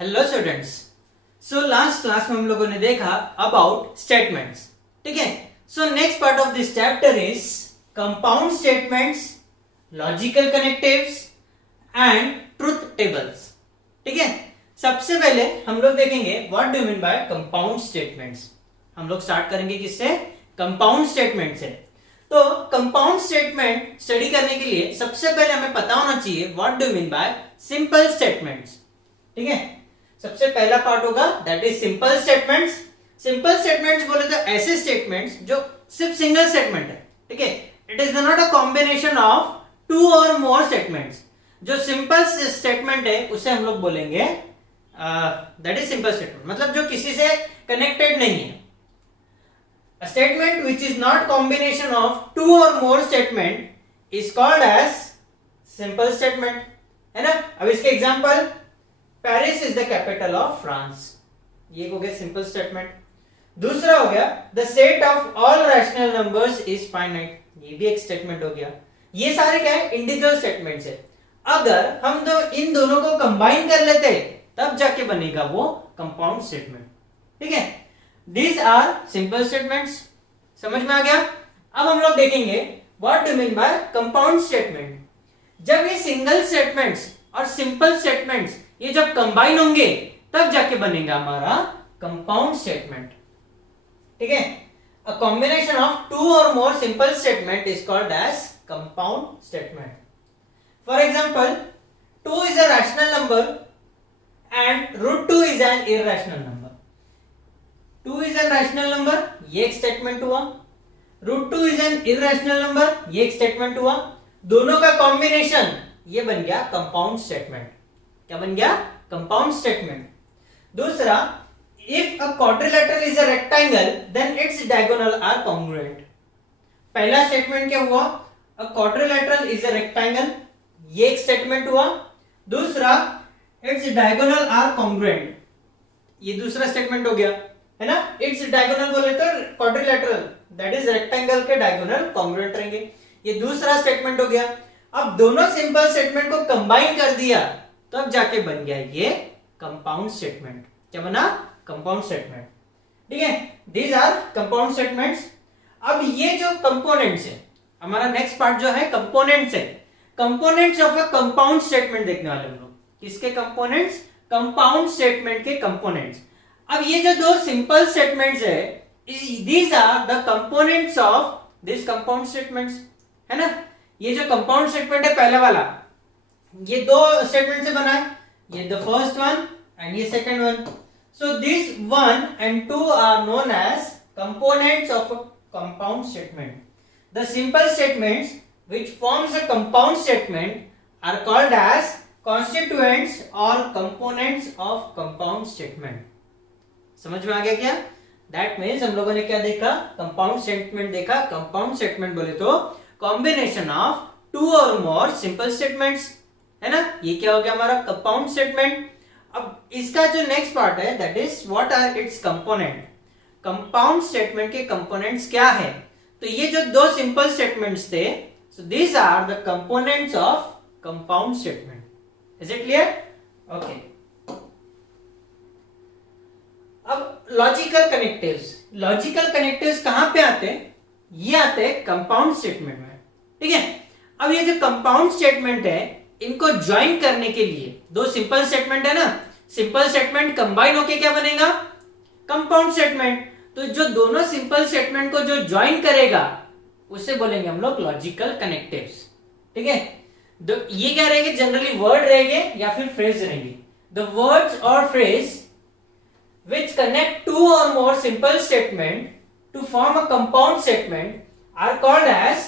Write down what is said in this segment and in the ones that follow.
Hello students. So last class में हम लोगों ने देखा अबाउट स्टेटमेंट्स। ठीक है। So next part of this chapter is compound statements, logical connectives and truth tables. ठीक है। सबसे पहले हम लोग देखेंगे what do mean by compound statements. हम लोग स्टार्ट करेंगे किससे? कंपाउंड स्टेटमेंट से। तो कंपाउंड स्टेटमेंट स्टडी करने के लिए सबसे पहले हमें पता होना चाहिए what do mean by simple statements. ठीक है। सबसे पहला पार्ट होगा that is simple statements. Simple statements बोले तो ऐसे स्टेटमेंट्स जो सिर्फ सिंगल स्टेटमेंट है। ठीक है। It is not a combination of two और मोर स्टेटमेंट्स। जो सिंपल स्टेटमेंट है उसे हम लोग बोलेंगे दैट इज सिंपल स्टेटमेंट, मतलब जो किसी से कनेक्टेड नहीं है। A statement which is not combination of two or more statement is called as simple statement, है ना। अब इसके example, Paris is the capital of France, ये हो गया सिंपल स्टेटमेंट। दूसरा हो गया the set of all rational numbers is finite, ये भी एक स्टेटमेंट हो गया। ये सारे क्या है? इंडिविजुअल स्टेटमेंट्स है। अगर हम इन दोनों को कंबाइन कर लेते तब जाके बनेगा वो कंपाउंड स्टेटमेंट। ठीक है। These are simple statements। समझ में आ गया। अब हम लोग देखेंगे what do you mean by compound statement। जब ये सिंगल स्टेटमेंट्स और सिंपल स्टेटमेंट्स ये जब कंबाइन होंगे तब जाके बनेगा हमारा कंपाउंड स्टेटमेंट। ठीक है। A combination of two or more simple statement is called as compound statement। For example, 2 is a rational number and √2 is an irrational number। 2 is a rational number, ये एक statement हुआ। √2 is an irrational number, ये एक statement हुआ। दोनों का combination ये बन गया कंपाउंड स्टेटमेंट। क्या बन गया? Compound statement. दूसरा, if a quadrilateral is a rectangle then its diagonal are congruent. पहला स्टेटमेंट क्या हुआ? A quadrilateral is a rectangle, ये एक स्टेटमेंट हुआ। दूसरा, इट्स डायगोनल आर कॉन्ग्रुएंट, ये दूसरा स्टेटमेंट हो गया, है ना। इट्स डायगोनल बोले तो क्वाड्रिलेटरल दैट इज रेक्टेंगल के डायगोनल कॉन्ग्रुएंट रहेंगे, ये दूसरा स्टेटमेंट हो गया। अब दोनों सिंपल स्टेटमेंट को कंबाइन कर दिया तब जाके बन गया ये कंपाउंड स्टेटमेंट। क्या बना? Compound statement. ठीक है। These are compound statements. अब ये जो कंपोनेंट्स है, हमारा नेक्स्ट पार्ट जो है कंपोनेंट्स है। Components of a compound statement देखने वाले हम लोग। किसके कंपोनेंट्स? कंपाउंड स्टेटमेंट के कंपोनेंट्स। अब ये जो दो सिंपल स्टेटमेंट्स है, these are the components of this compound statements, है ना। ये जो कंपाउंड स्टेटमेंट है पहला वाला, ये दो स्टेटमेंट से बना है, ये द फर्स्ट वन एंड ये second one. So this 1 and 2 are known as components of a compound statement. The simple statements which forms a compound statement are called as constituents और कंपोनेंट्स ऑफ कंपाउंड स्टेटमेंट। समझ में आ गया क्या? That means हम लोगों ने क्या देखा? कंपाउंड स्टेटमेंट देखा। कंपाउंड स्टेटमेंट बोले तो कॉम्बिनेशन ऑफ टू और मोर सिंपल स्टेटमेंट्स, है ना। ये क्या हो गया हमारा कंपाउंड स्टेटमेंट। अब इसका जो नेक्स्ट पार्ट है that is what are its component. Compound statement के कंपोनेंट्स क्या है? तो ये जो दो सिंपल स्टेटमेंट्स थे, so these are the components of compound statement. Is it clear? Okay. अब लॉजिकल कनेक्टिव्स। लॉजिकल कनेक्टिव्स कहां पे आते हैं? ये आते हैं कंपाउंड स्टेटमेंट में। ठीक है। अब ये जो कंपाउंड स्टेटमेंट है इनको ज्वाइन करने के लिए, दो सिंपल स्टेटमेंट है ना, सिंपल स्टेटमेंट कंबाइन होके क्या बनेगा? Compound statement. तो जो दोनों सिंपल स्टेटमेंट को जो ज्वाइन करेगा उसे बोलेंगे हम लोग लॉजिकल कनेक्टिव्स। ठीक है। ये क्या रहेंगे? जनरली वर्ड रहेंगे या फिर फ्रेज रहेंगे। द वर्ड्स और phrase which connect two or more simple statement to form a compound statement are called as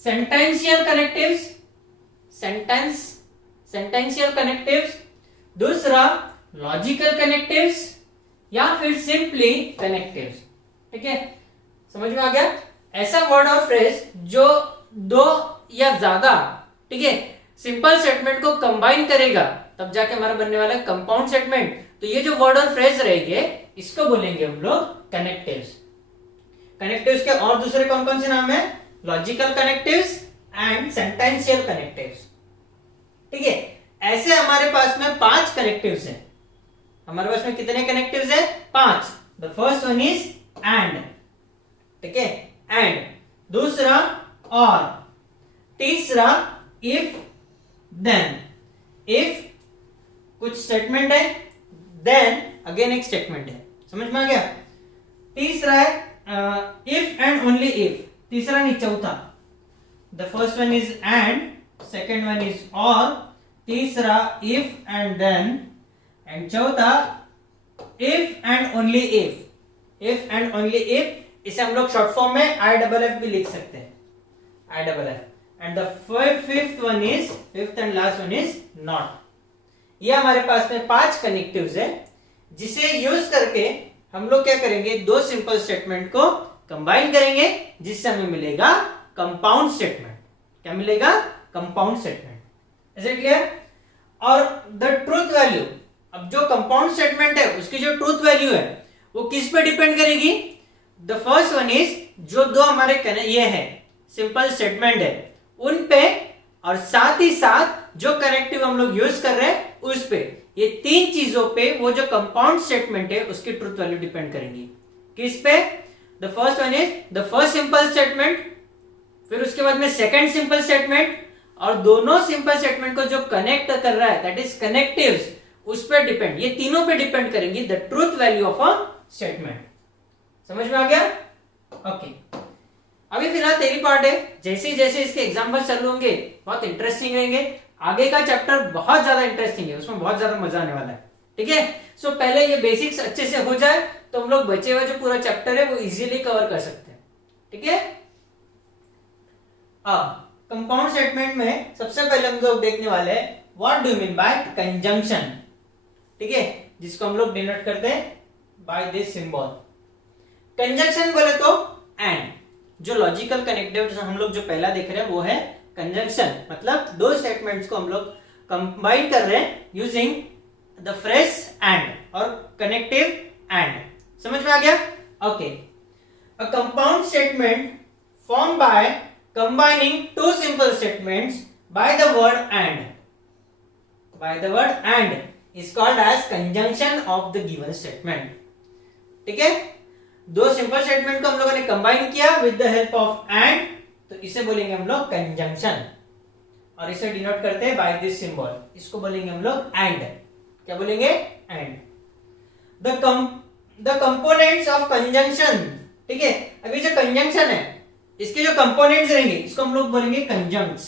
sentential connectives। sentential connectives। दूसरा logical connectives या फिर simply connectives। ठीक है। समझ में आ गया? ऐसा वर्ड और फ्रेज जो दो या ज्यादा, ठीक है, सिंपल स्टेटमेंट को कंबाइन करेगा तब जाके हमारा बनने वाला है कंपाउंड स्टेटमेंट। तो ये जो वर्ड और फ्रेज रहेंगे इसको बोलेंगे हम लोग कनेक्टिव्स। कनेक्टिव्स के और दूसरे कौन कौन से नाम है? Logical connectives and sentential connectives. ठीक है। ऐसे हमारे पास में 5 कनेक्टिव्स हैं। हमारे पास में कितने कनेक्टिव्स है? 5। The first one is and, ठीक है, एंड। दूसरा और, तीसरा इफ देन। इफ कुछ स्टेटमेंट है, देन अगेन एक स्टेटमेंट है, समझ में आ गया? तीसरा है इफ एंड ओनली इफ, तीसरा नहीं चौथा। The first one is and, second one is और, तीसरा इफ एंड देन, एंड चौथा if and only if. If and only if, इसे हम लोग शॉर्ट फॉर्म में IFF भी लिख सकते हैं, IFF। And the fifth one is, fifth and last one is not. ये हमारे पास में 5 कनेक्टिव्स है, जिसे यूज करके हम लोग क्या करेंगे? 2 सिंपल स्टेटमेंट को कंबाइन करेंगे, जिससे हमें मिलेगा कंपाउंड स्टेटमेंट। क्या मिलेगा? Compound statement. Is it clear? और द ट्रूथ वैल्यू, अब जो कंपाउंड स्टेटमेंट है उसकी जो ट्रूथ वैल्यू है वो किस पे डिपेंड करेगी? द फर्स्ट वन इज, जो 2 हमारे ये है सिंपल स्टेटमेंट है उन पे, और साथ ही साथ जो कनेक्टिव हम लोग यूज कर रहे हैं उस पे। ये 3 चीजों पे वो जो कंपाउंड स्टेटमेंट है उसकी ट्रूथ वैल्यू डिपेंड करेंगी। किस पे? The first one is the first simple statement, फिर उसके बाद में सेकंड सिंपल स्टेटमेंट, और दोनों सिंपल स्टेटमेंट को जो कनेक्ट कर रहा है दैट इज कनेक्टिव्स, उस पर डिपेंड, ये तीनों पे डिपेंड करेंगी the truth value of a statement. समझ में आ गया? ओके। अभी फिलहाल थ्योरी पार्ट है, जैसे जैसे इसके एग्जांपल चालू होंगे बहुत इंटरेस्टिंग रहेंगे। आगे का चैप्टर बहुत ज्यादा इंटरेस्टिंग है, उसमें बहुत ज्यादा मजा आने वाला है, ठीक है? सो पहले ये बेसिक्स अच्छे से हो जाए तो हम लोग बचे हुए जो पूरा चैप्टर है वो इजीली कवर कर सकते हैं, ठीक है? अब कंपाउंड स्टेटमेंट में सबसे पहले हम लोग देखने वाले हैं what do you mean by conjunction, ठीक है, जिसको हम लोग डिनोट करते हैं बाय दिस सिंबल। कंजंक्शन बोले तो एंड, जो लॉजिकल कनेक्टिव हम लोग जो पहला देख रहे हैं वो है कंजंक्शन, मतलब 2 स्टेटमेंट्स को हम लोग कंबाइन कर रहे हैं यूजिंग द फ्रेज एंड और कनेक्टिव एंड। समझ में आ गया? Okay. A compound statement form by combining 2 simple statements by the word and, by the word and is called as conjunction of the given statement, ठीक है? 2 simple statement को हम लोगों ने कंबाइन किया with the help of and, तो इसे बोलेंगे हम लोग कंजंक्शन, और इसे डिनोट करते हैं बाय दिस सिंबल, इसको बोलेंगे हम लोग एंड। क्या बोलेंगे? And. The components of conjunction, ठीक है? अभी जो कंजंक्शन है इसके जो कंपोनेंट्स रहेंगे इसको हम लोग बोलेंगे कंजंक्ट्स।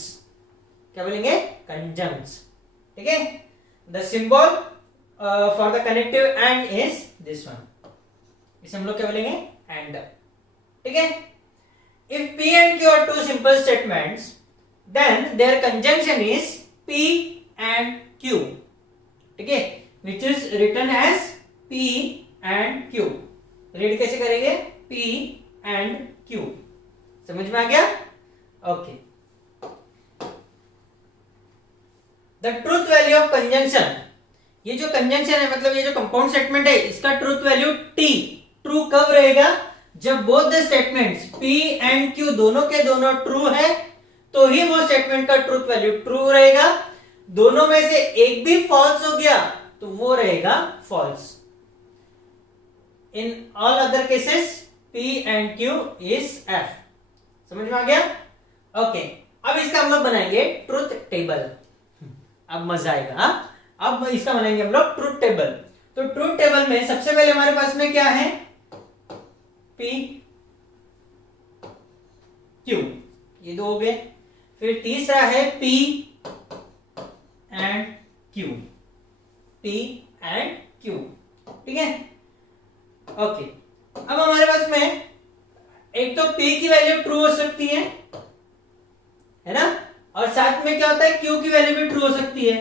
क्या बोलेंगे? कंजंक्ट्स, ठीक है? The symbol for the connective and is this one, इसे हम लोग क्या बोलेंगे? एंड, ठीक है? If P and Q are 2 simple statements, then their conjunction is P and Q, ठीक है? Which is written as P and Q. Read कैसे करेंगे? P and Q. समझ में आ गया? Okay. The truth value of conjunction, ये जो कंजंक्शन है मतलब ये जो कंपाउंड स्टेटमेंट है इसका ट्रूथ वैल्यू T, ट्रू कब रहेगा? जब both the statements P and Q दोनों के दोनों ट्रू है तो ही वो स्टेटमेंट का ट्रूथ वैल्यू ट्रू रहेगा। दोनों में से एक भी फॉल्स हो गया तो वो रहेगा false. In all other cases P and Q is F। समझ में आ गया? ओके। अब इसका हम लोग बनाएंगे ट्रूथ टेबल। अब मजा आएगा, हाँ? अब इसका बनाएंगे हम लोग ट्रूथ टेबल। तो ट्रूथ टेबल में सबसे पहले हमारे पास में क्या है? P Q, ये 2 हो गए। फिर तीसरा है P and Q, P and Q, ठीक है? ओके। अब हमारे पास में एक तो P की वैल्यू ट्रू हो सकती है ना, और साथ में क्या होता है Q की वैल्यू भी ट्रू हो सकती है।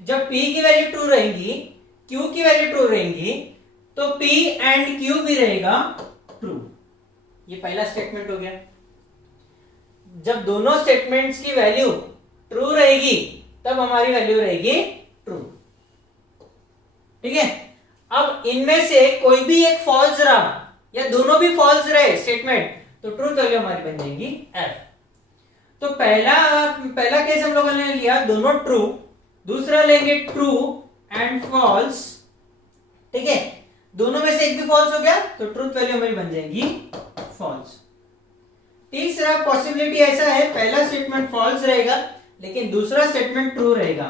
जब P की वैल्यू ट्रू रहेंगी, Q की वैल्यू ट्रू रहेंगी, तो P एंड Q भी रहेगा ट्रू। ये पहला स्टेटमेंट हो गया। जब दोनों स्टेटमेंट्स की वैल्यू ट्रू रहेगी तब हमारी वैल्यू रहेगी ट्रू, ठीक है? अब इनमें से कोई भी एक फॉल्स रहा या दोनों भी फॉल्स रहे स्टेटमेंट, तो ट्रूथ वैल्यू हमारी बन जाएगी F। तो पहला केस हम लोगों ने लिया दोनों ट्रू, दूसरा लेंगे ट्रू एंड फॉल्स, ठीक है, दोनों में से एक भी फॉल्स हो गया तो ट्रूथ वैल्यू हमारी बन जाएगी फॉल्स। तीसरा पॉसिबिलिटी ऐसा है, पहला स्टेटमेंट फॉल्स रहेगा लेकिन दूसरा स्टेटमेंट ट्रू रहेगा,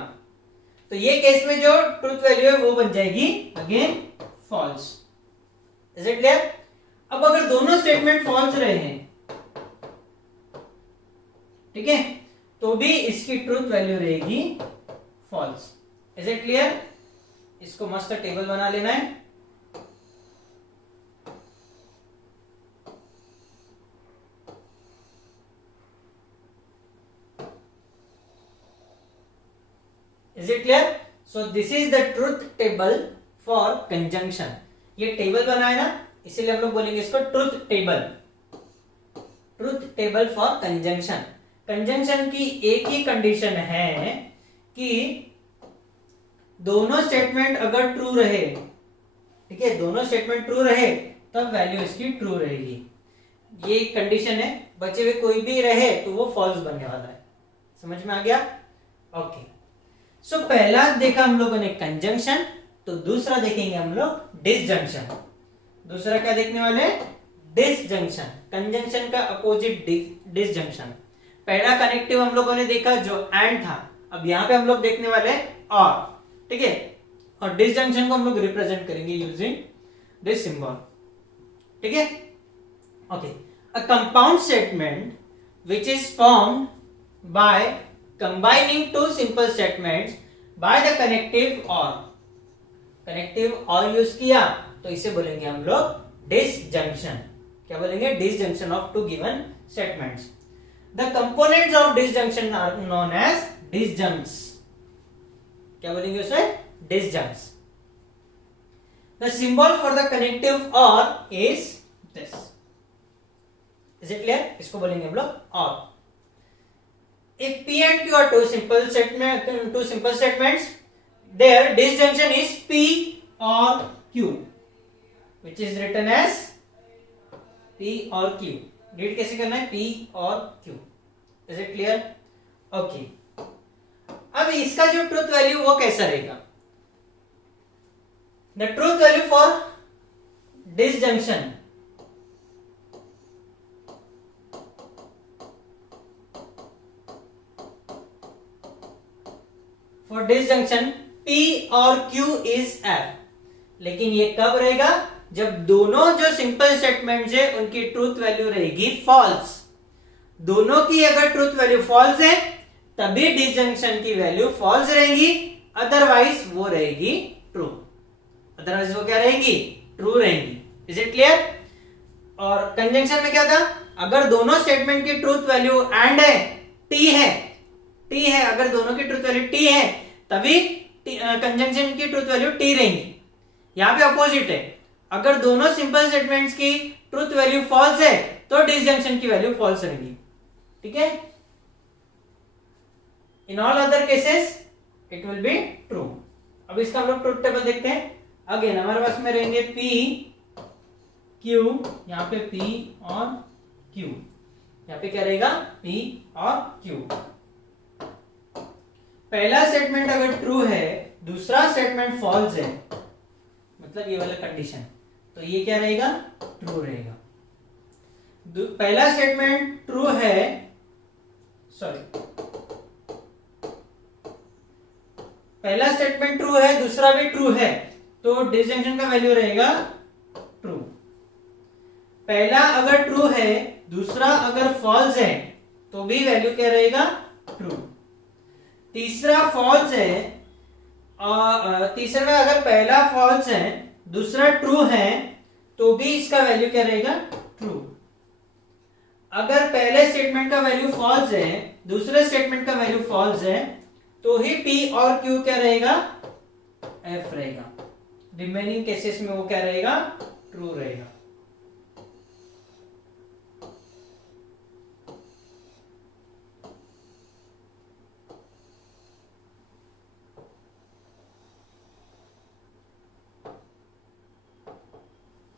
तो ये केस में जो ट्रूथ वैल्यू है वो बन जाएगी again false. Is it clear? अब अगर दोनों स्टेटमेंट फॉल्स रहे हैं, ठीक है, तो भी इसकी ट्रूथ वैल्यू रहेगी फॉल्स। Is it clear? इसको मस्त टेबल बना लेना है। Is it clear? So this is the truth table for conjunction. ये टेबल बना है ना, इसीलिए हम लोग बोलेंगे इसको truth table. Truth table for conjunction. Conjunction की एक ही कंडीशन है कि दोनों स्टेटमेंट अगर ट्रू रहे, ठीक है, दोनों स्टेटमेंट ट्रू रहे तब वैल्यू इसकी ट्रू रहेगी। ये कंडीशन है, बचे हुए कोई भी रहे तो वो फॉल्स बनने वाला है। समझ में आ गया? ओके। सो पहला देखा हम लोगों ने कंजंक्शन, तो दूसरा देखेंगे हम लोग डिसजंक्शन। दूसरा क्या देखने वाले? डिसजंक्शन। कंजंक्शन का अपोजिट डिसजंक्शन। पहला कनेक्टिव हम लोगों ने देखा जो एंड था, अब यहां पे हम लोग देखने वाले और, ठीक है, और डिसजंक्शन को हम लोग रिप्रेजेंट करेंगे यूजिंग दिस सिंबल, ठीक है। Okay, a compound statement which is formed by combining two simple statements by the connective or, connective or use किया तो इसे बोलेंगे हम लोग डिसजंक्शन। क्या बोलेंगे? Disjunction of two given statements. The components of disjunction are known as disjuncts. क्या बोलेंगे उसे? Disjuncts. The symbol for the connective or is this. Is it clear? इसको बोलेंगे हम लोग और। If P and Q are two simple statements, their disjunction is P or Q, which is written as P or Q. Read कैसे करना है? P और Q. Is it clear? Okay. अब इसका जो ट्रूथ वैल्यू वो कैसा रहेगा? The truth value for disjunction for disjunction P और Q is F। लेकिन ये कब रहेगा? जब दोनों जो सिंपल स्टेटमेंट्स है उनकी ट्रूथ वैल्यू रहेगी फॉल्स। दोनों की अगर ट्रूथ वैल्यू फॉल्स है तभी डिसजंक्शन की वैल्यू फॉल्स रहेगी, अदरवाइज वो रहेगी ट्रू। अदरवाइज वो क्या रहेगी? ट्रू रहेगी। Is it clear? और कंजंक्शन में क्या था? अगर दोनों स्टेटमेंट की ट्रूथ वैल्यू एंड है, टी है, अगर दोनों की ट्रूथ वैल्यू टी है तभी कंजंक्शन की ट्रूथ वैल्यू टी रहेंगी। यहां पे अपोजिट है, अगर दोनों सिंपल स्टेटमेंट्स की ट्रूथ वैल्यू फॉल्स है तो डिसजंक्शन की वैल्यू फॉल्स रहेगी, ठीक है। इन all other cases it will be true. अब इसका हम लोग ट्रूथ टेबल देखते हैं। अगेन हमारे पास में रहेंगे P Q, यहां पे P और Q, यहां पे क्या रहेगा? P और Q। पहला स्टेटमेंट अगर ट्रू है, दूसरा स्टेटमेंट फॉल्स है, मतलब ये वाला कंडीशन, तो ये क्या रहेगा? ट्रू रहेगा। पहला स्टेटमेंट ट्रू है, पहला स्टेटमेंट ट्रू है, दूसरा भी ट्रू है, तो डिसजंक्शन का वैल्यू रहेगा ट्रू। पहला अगर ट्रू है, दूसरा अगर फॉल्स है, तो भी वैल्यू क्या रहेगा? ट्रू। तीसरा फॉल्स है, तीसरे में अगर पहला फॉल्स है, दूसरा ट्रू है, तो भी इसका वैल्यू क्या रहेगा? ट्रू। अगर पहले स्टेटमेंट का वैल्यू फॉल्स है, दूसरे स्टेटमेंट का वैल्यू फॉल्स है, तो ही P और Q क्या रहेगा? F रहेगा। रिमेनिंग केसेस में वो क्या रहेगा? ट्रू रहेगा।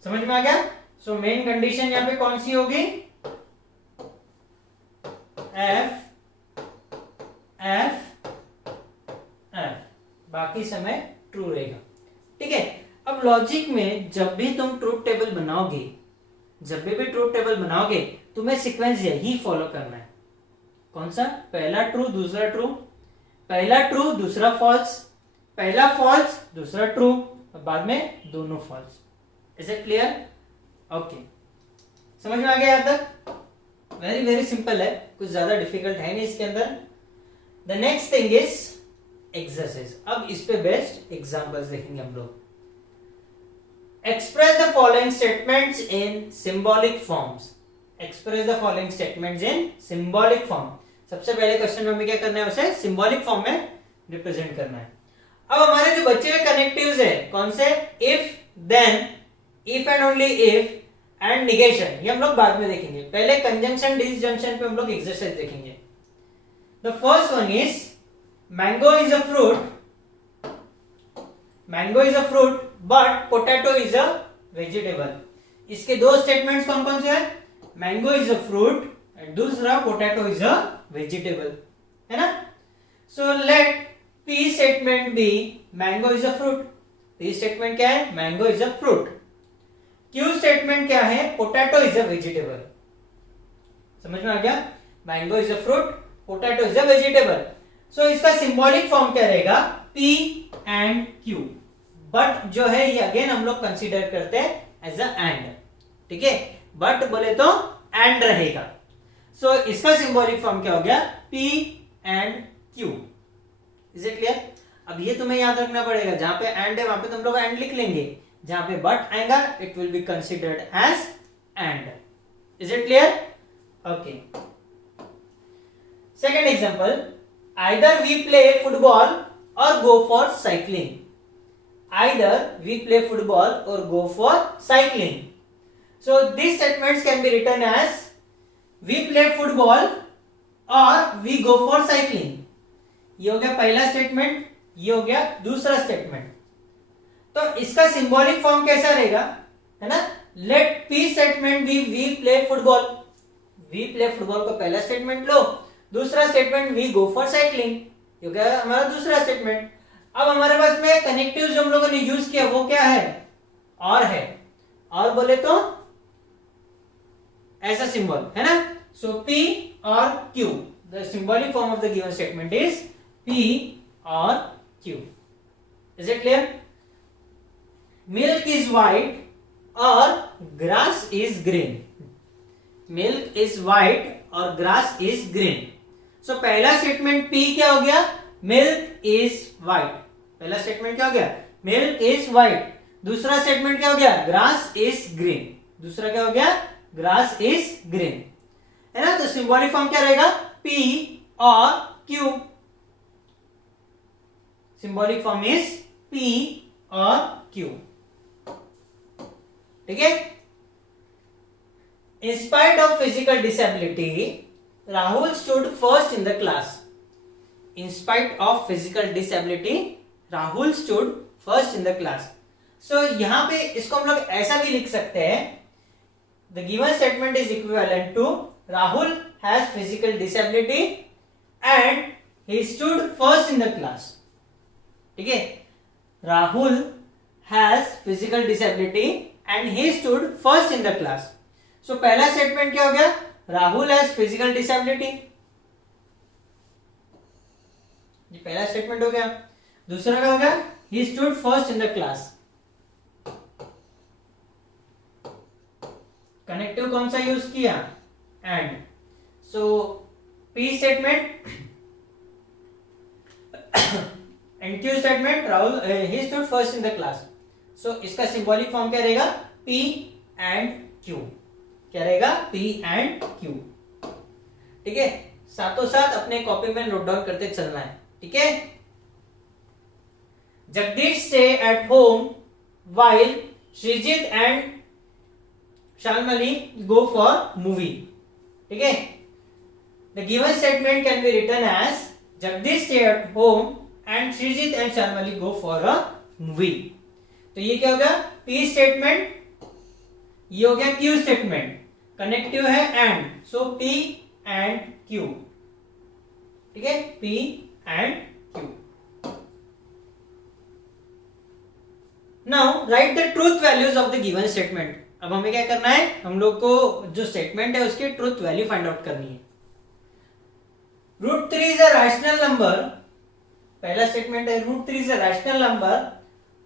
समझ में आ गया? सो मेन कंडीशन यहां पे कौन सी होगी? F, F, F। बाकी समय ट्रू रहेगा। ठीक है, अब लॉजिक में जब भी तुम ट्रूथ टेबल बनाओगे, तुम्हें सीक्वेंस यही फॉलो करना है। कौन सा? पहला ट्रू दूसरा ट्रू, पहला ट्रू दूसरा फॉल्स, पहला फॉल्स दूसरा ट्रू, और बाद में दोनों false. Is it clear? Okay, समझ में आ गया यहां तक? वेरी वेरी सिंपल है, कुछ ज्यादा डिफिकल्ट है नहीं इसके अंदर। The next thing is exercise. अब इस पे बेस्ट एग्जांपल्स देखेंगे हम लोग। Express the following statements in symbolic forms. Express the following statements in symbolic form. सबसे पहले क्वेश्चन में हमें क्या करना है? उसे सिंबॉलिक फॉर्म में रिप्रेजेंट करना है। अब हमारे जो बचे हुए कनेक्टिव्स है कौन से? If, then, if and only if and negation. ये हम लोग बाद में देखेंगे, पहले कंजंक्शन डिसजंक्शन पे हम लोग एक्सरसाइज देखेंगे। The first one is mango is a fruit, mango is a fruit but potato is a vegetable. इसके दो स्टेटमेंट्स कौन कौन से हैं? Mango is a fruit and दूसरा पोटैटो इज अ वेजिटेबल, है ना? So let P statement be mango is a fruit. P statement क्या है? Mango is a fruit. Q statement क्या है? Potato is a vegetable. समझ में आ गया? Mango is a fruit, potato is a vegetable. So इसका सिंबॉलिक फॉर्म क्या रहेगा? P and Q। बट जो है ये अगेन हम लोग कंसीडर करते हैं एज अ एंड। ठीक है, बट बोले तो एंड रहेगा। सो इसका सिंबॉलिक फॉर्म क्या हो गया? P and Q। Is it clear? अब ये तुम्हें याद रखना पड़ेगा, जहां पे एंड है वहां पे तुम लोग एंड लिख लेंगे, जहां पे बट आएगा it will be considered as and. Is it clear? Okay, second example, either we play football or go for cycling. Either we play football or go for cycling. So this statements can be written as we play football or we go for cycling. ये हो गया पहला statement, ये हो गया दूसरा statement. तो इसका सिंबॉलिक फॉर्म कैसा रहेगा? है ना? Let P statement be we play football. We play football को पहला स्टेटमेंट लो, दूसरा statement we go for cycling, ये हो गया हमारा दूसरा स्टेटमेंट। अब हमारे पास में कनेक्टिव जो हम लोगों ने यूज किया वो क्या है? और है। और बोले तो ऐसा सिंबल है ना? सो P और Q, the symbolic form of the given statement is P or Q. Is it clear? Milk is white or grass is green. Milk is white or grass is green. So पहला statement P क्या हो गया? Milk is white. पहला statement क्या हो गया? Milk is white. दूसरा statement क्या हो गया? Grass is green. दूसरा क्या हो गया? Grass is green. है ना? तो सिंबॉलिक फॉर्म क्या रहेगा? P और Q. Symbolic form is P और Q। ठीक है? In spite of physical disability, Rahul stood first in the class. In spite of physical disability, Rahul stood first in the class. So यहां पे इसको हम लोग ऐसा भी लिख सकते हैं, the given statement is equivalent to Rahul has physical disability and he stood first in the class. ठीक है? Rahul has physical disability and he stood first in the class. So पहला स्टेटमेंट क्या हो गया? राहुल हैज फिजिकल डिसेबिलिटी, ये पहला statement हो गया। दूसरा क्या हो गया? He stood first in the class. Connective कौन सा यूज किया? And. So P statement and Q statement, Rahul he stood first in the class. So इसका सिंबॉलिक फॉर्म क्या रहेगा? P and Q। क्या रहेगा? P and Q। ठीक है? साथों साथ अपने कॉपी में नोट डाउन करते चलना है। ठीक है? Jagdish stay at home while Shrijeet and Shalmali go for movie. ठीक है? The given statement can be written as Jagdish stay at home and Shrijeet and Shalmali go for a movie. तो ये क्या हो गया? P स्टेटमेंट, ये हो गया Q स्टेटमेंट, कनेक्टिव है and, so P and Q। ठीक है? P and Q। Now right the truth values of the given statement. अब हमें क्या करना है, हम लोग को जो स्टेटमेंट है उसकी ट्रूथ वैल्यू फाइंड आउट करनी है। √3 इज अ रैशनल नंबर, पहला स्टेटमेंट है √3 इज अ रैशनल नंबर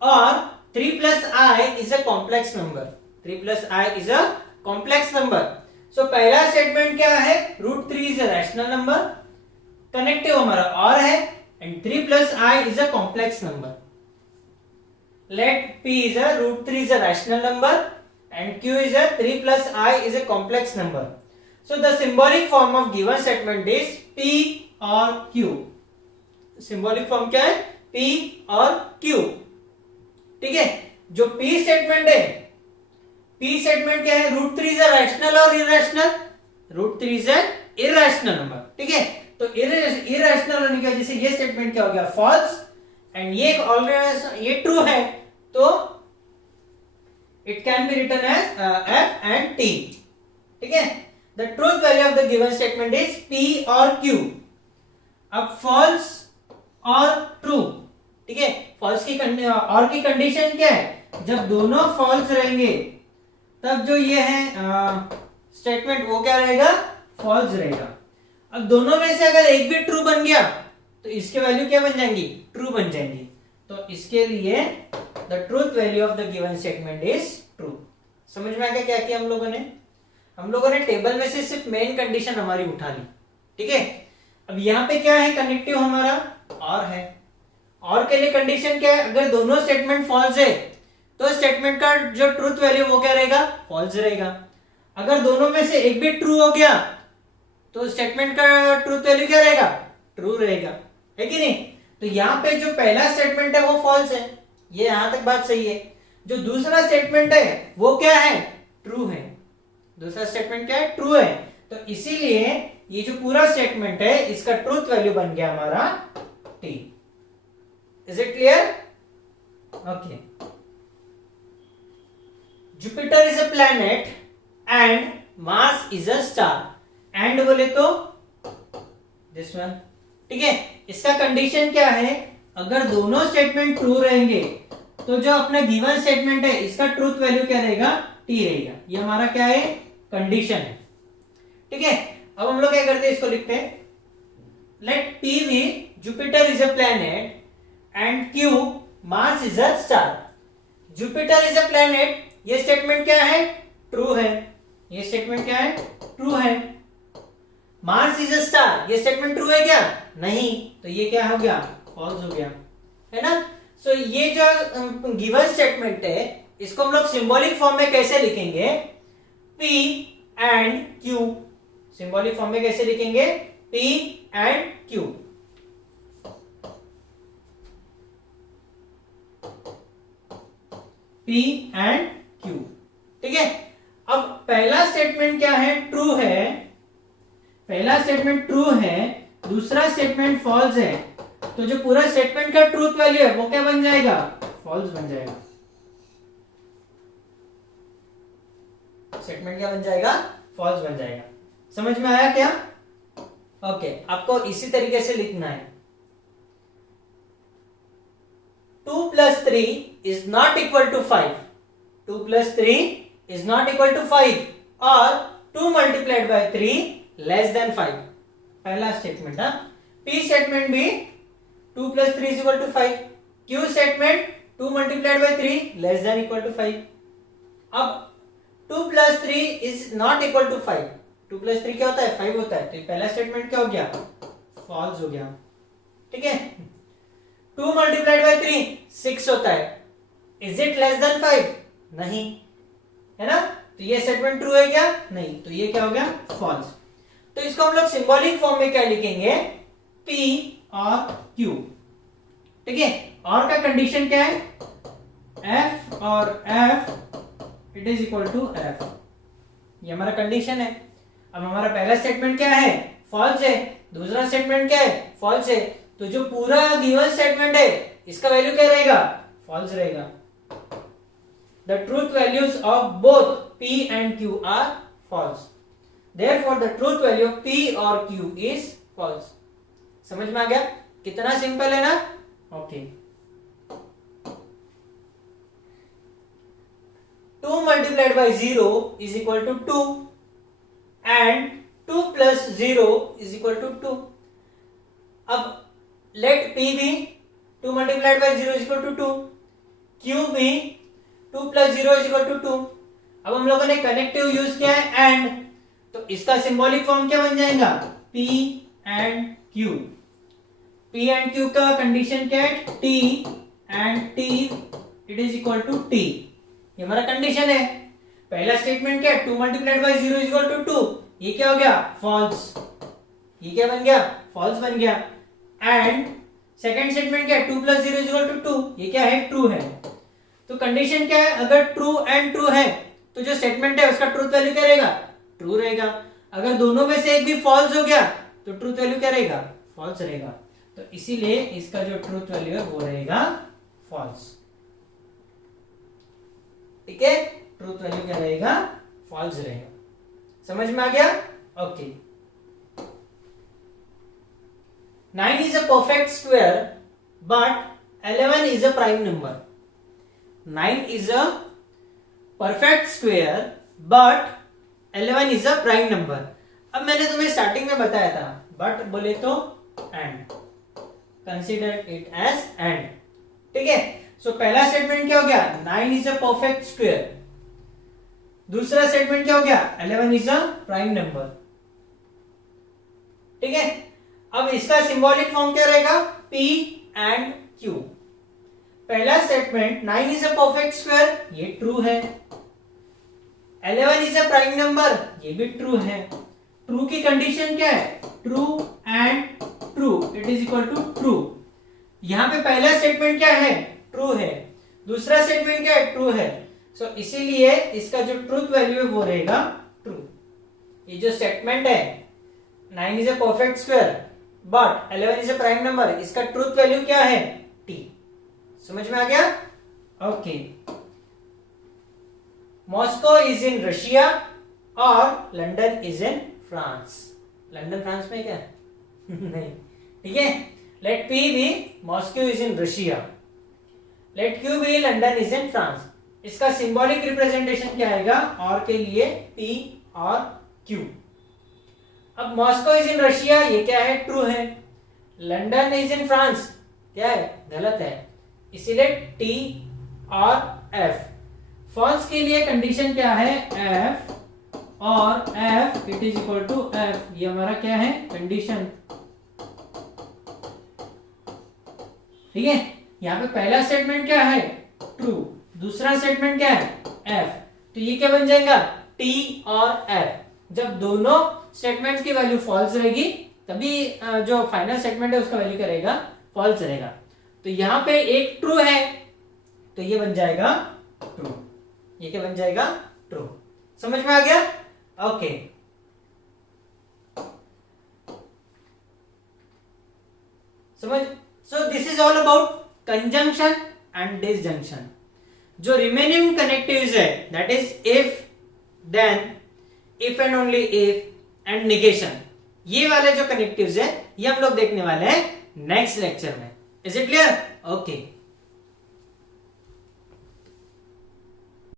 और 3 plus I is a complex number, 3 plus I is a complex number। सो पहला स्टेटमेंट क्या है, √3 is a rational number, connective हमारा और है, and 3 plus I is a complex number। Let P is a √3 is a rational number and Q is a 3 plus I is a complex number। So the symbolic form of given statement is P or Q। symbolic form क्या है, P और Q। ठीक है, जो P statement है, P statement क्या है, √3 is a rational और irrational, √3 is a irrational number. ठीक है, तो इरैशनल होने की वजह से ये स्टेटमेंट क्या हो गया, फॉल्स, एंड ये ऑलरेडी ये ट्रू है, तो it can be written as F and T। ठीक है, the truth value of the given statement is P और Q। अब फॉल्स और ट्रू, ठीक है, फॉल्स की और की कंडीशन क्या है, जब दोनों फॉल्स रहेंगे तब जो ये है स्टेटमेंट वो क्या रहेगा, फॉल्स रहेगा। अब दोनों में से अगर एक भी ट्रू बन गया तो इसके वैल्यू क्या बन जाएंगी, ट्रू बन जाएंगी। तो इसके लिए the truth value of the given statement is true. समझ में आ गया क्या किया हम लोगों ने टेबल में से सिर्फ मेन कंडीशन हमारी उठा ली। ठीक है, अब यहाँ पे क्या है, कनेक्टिव हमारा और है, और के लिए कंडीशन क्या है, अगर दोनों स्टेटमेंट फॉल्स है तो स्टेटमेंट का जो ट्रूथ वैल्यू वो क्या रहेगा, फॉल्स रहेगा। अगर दोनों में से एक भी ट्रू हो गया तो स्टेटमेंट का ट्रूथ वैल्यू क्या रहेगा, ट्रू रहेगा, है कि नहीं। तो यहाँ पे जो पहला स्टेटमेंट है वो फॉल्स है, ये यहां तक बात सही है। जो दूसरा स्टेटमेंट है वो क्या है, ट्रू है। दूसरा स्टेटमेंट क्या है, ट्रू है। तो इसीलिए ये जो पूरा स्टेटमेंट है इसका ट्रूथ वैल्यू बन गया हमारा T। Is it clear? Okay. Jupiter is a planet and Mars is a star. And बोले तो दिस वन। ठीक है, इसका कंडीशन क्या है, अगर दोनों स्टेटमेंट ट्रू रहेंगे तो जो अपना गिवन स्टेटमेंट है इसका ट्रूथ वैल्यू क्या रहेगा, T रहेगा। ये हमारा क्या है, कंडीशन है। ठीक है, अब हम लोग क्या करते हैं, इसको लिखते हैं, let P be Jupiter is a planet and Q Mars is a star. Jupiter is a planet, ये स्टेटमेंट क्या है, ट्रू है। ये स्टेटमेंट क्या है, ट्रू है। मार्स इज अ स्टार, ये स्टेटमेंट ट्रू है क्या, नहीं, तो ये क्या हो गया, फॉल्स हो गया, है ना। सो ये जो गिवन स्टेटमेंट है इसको हम लोग सिंबॉलिक फॉर्म में कैसे लिखेंगे, P and Q। Symbolic form में कैसे लिखेंगे, P and Q। P and Q। ठीक है, अब पहला स्टेटमेंट क्या है, ट्रू है। पहला स्टेटमेंट ट्रू है, दूसरा स्टेटमेंट फॉल्स है, तो जो पूरा स्टेटमेंट का ट्रूथ वैल्यू है वो क्या बन जाएगा, फॉल्स बन जाएगा। स्टेटमेंट क्या बन जाएगा, फॉल्स बन जाएगा। समझ में आया क्या? ओके, आपको इसी तरीके से लिखना है, 2 plus 3 is not equal to 5। 2 plus 3 is not equal to 5 और 2 multiplied by 3 less than 5। पहला स्टेटमेंट है। P स्टेटमेंट भी 2 plus 3 is equal to 5। Q statement 2 multiplied by 3 less than equal to 5। अब 2 plus 3 is not equal to 5। 2 plus 3 क्या होता है, 5 होता है, तो पहला स्टेटमेंट क्या हो गया, फॉल्स हो गया। ठीक है, 2 multiplied by 3 6 होता है, इज इट लेस देन 5, नहीं, है ना। तो ये स्टेटमेंट ट्रू है क्या, नहीं, तो ये क्या हो गया, फॉल्स। तो इसको हम लोग सिंबॉलिक फॉर्म में क्या लिखेंगे, P और Q। ठीक है, और का कंडीशन क्या है, F और F it is equal to F। ये हमारा कंडीशन है। अब हमारा पहला स्टेटमेंट क्या है, फॉल्स है, दूसरा स्टेटमेंट क्या है, फॉल्स है, तो जो पूरा गिवन स्टेटमेंट है इसका वैल्यू क्या रहेगा, फॉल्स रहेगा। The truth values of both P and Q are false, therefore the truth value of P और Q इज फॉल्स। समझ में आ गया, कितना सिंपल है ना। Okay, multiplied by 0 is equal to 2 and 2 plus 0 is equal to 2. अब let P be 2 multiplied by 0 is equal to 2, Q be 2 plus 0 is equal to 2. अब हम लोगों ने कनेक्टिव यूज किया है एंड, तो इसका सिंबॉलिक फॉर्म क्या बन जाएगा? P and Q. P and Q का कंडीशन क्या है? T and T it is equal to T. ये हमारा कंडीशन है. पहला स्टेटमेंट क्या है? 2 multiplied by 0 is equal to 2. ये क्या हो गया? फॉल्स. ये क्या बन गया? फॉल्स बन गया. एंड सेकंड स्टेटमेंट क्या है? 2 plus 0 is equal to 2. ये क्या है? ट्रू है. तो कंडीशन क्या है? अगर ट्रू एंड ट्रू है तो जो स्टेटमेंट है उसका ट्रूथ वैल्यू क्या रहेगा? ट्रू रहेगा. अगर दोनों में से एक भी फॉल्स हो गया तो ट्रूथ वैल्यू क्या रहेगा? फॉल्स रहेगा. तो इसीलिए इसका जो ट्रूथ वैल्यू है वो रहेगा फॉल्स. ठीक है, ट्रूथ वैल्यू क्या रहेगा? फॉल्स रहेगा. समझ में आ गया? Okay. 9 is a perfect square but 11 is a prime number. 9 is a perfect square but 11 is a prime number. अब मैंने तुम्हें स्टार्टिंग में बताया था बट बोले तो and, consider it as and. ठीक है, सो पहला स्टेटमेंट क्या हो गया? 9 is a perfect square. दूसरा स्टेटमेंट क्या हो गया? 11 is a prime number. ठीक है, अब इसका सिंबॉलिक फॉर्म क्या रहेगा? P and Q. पहला statement 9 is a perfect square, ये ट्रू है. 11 is a prime number, ये भी ट्रू है. ट्रू की कंडीशन क्या है? True and true it is equal to true. यहां पे पहला स्टेटमेंट क्या है? ट्रू है. दूसरा स्टेटमेंट क्या है? ट्रू है. सो इसीलिए इसका जो ट्रूथ वैल्यू है वो रहेगा ट्रू. ये जो स्टेटमेंट है 9 is a perfect square but 11 is a prime number, इसका ट्रूथ वैल्यू क्या है? T. समझ में आ गया? Okay. Moscow is in Russia or London is in France. London France में क्या है? नहीं. ठीक है, let P be Moscow is in Russia, let Q be London is in France. इसका सिंबॉलिक रिप्रेजेंटेशन क्या आएगा? और के लिए P और Q. अब मॉस्को इज इन रशिया, ये क्या है? ट्रू है. लंदन इज इन फ्रांस क्या है? गलत है. इसीलिए T और F. फॉल्स के लिए कंडीशन क्या है? F और F it is equal to F. ये हमारा क्या है? कंडीशन. ठीक है, यहाँ पे पहला स्टेटमेंट क्या है? ट्रू. दूसरा स्टेटमेंट क्या है? F. तो ये क्या बन जाएगा? T और F. जब दोनों स्टेटमेंट्स की वैल्यू फॉल्स रहेगी तभी जो फाइनल स्टेटमेंट है उसका वैल्यू क्या रहेगा? फॉल्स रहेगा. तो यहां पे एक ट्रू है तो ये बन जाएगा ट्रू. ये क्या बन जाएगा? ट्रू. समझ में आ गया? ओके. समझ. So this is all about conjunction and disjunction. जो रिमेनिंग कनेक्टिव्स है that is if, then, if and only if and negation. ये वाले जो कनेक्टिव्स है ये हम लोग देखने वाले हैं नेक्स्ट लेक्चर में. Is it clear? ओके.